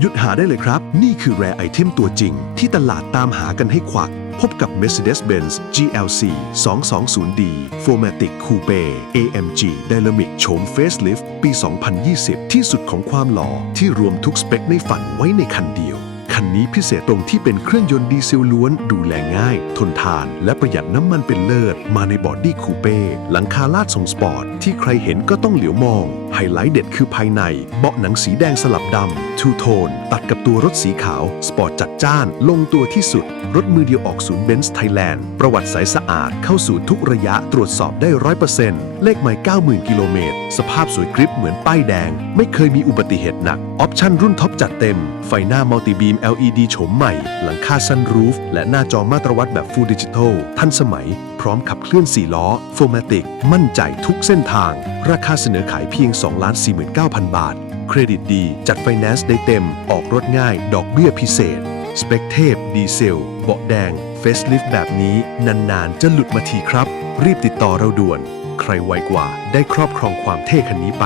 หยุดหาได้เลยครับ นี่คือแรไอเทมตัวจริง ที่ตลาดตามหากันให้ควัก พบกับ Mercedes-Benz GLC 220D 4matic Coupe AMG Dynamic โฉม Facelift ปี 2020 ที่สุดของความหล่อที่รวมทุกสเปคในฝันไว้ในคันเดียว คันนี้พิเศษตรงที่เป็นเครื่องยนต์ดีเซลล้วน ดูแลง่าย ทนทาน และประหยัดน้ำมันเป็นเลิศ มาในบอดี้คูเป้หลังคาลาดทรงสปอร์ต ที่ใครเห็นก็ต้องเหลียวมอง ไฮไลท์เด็ดคือภายใน เบาะหนังสีแดงสลับดำทูโทนตัดกับตัวรถสีขาว สปอร์ตจัดจ้าน ลงตัวที่สุด รถมือเดียวออกศูนย์เบนซ์ไทยแลนด์ประวัติใสสะอาดเข้าสู่ทุกระยะตรวจสอบได้ร้อยเปอร์เซ็นต์เลขไม่90,000กิโลเมตรสภาพสวยกริบเหมือนป้ายแดง ไม่เคยมีอุบัติเหตุหนักออปชั่นรุ่นท็อปจัดเต็มไฟหน้ามัลติบีม LED โฉมใหม่ หลังคาซันรูฟ และหน้าจอมาตรวัดแบบ Full Digital ทันสมัย พร้อมขับเคลื่อน 4 ล้อ f o r m a t i c มั่นใจทุกเส้นทาง ราคาเสนอขายเพียง 2,49,000 บาท เครดิตดี จัดไฟแนนซ์ได้เต็ม ออกรถง่าย ดอกเบี้ยพิเศษ สเปคเทพ ดีเซล เบาะแดง เฟสลิฟต์แบบนี้ นานๆ จะหลุดมาทีครับ รีบติดต่อเราด่วน ใครไวกว่าได้ครอบครองความเท่คันนี้ไป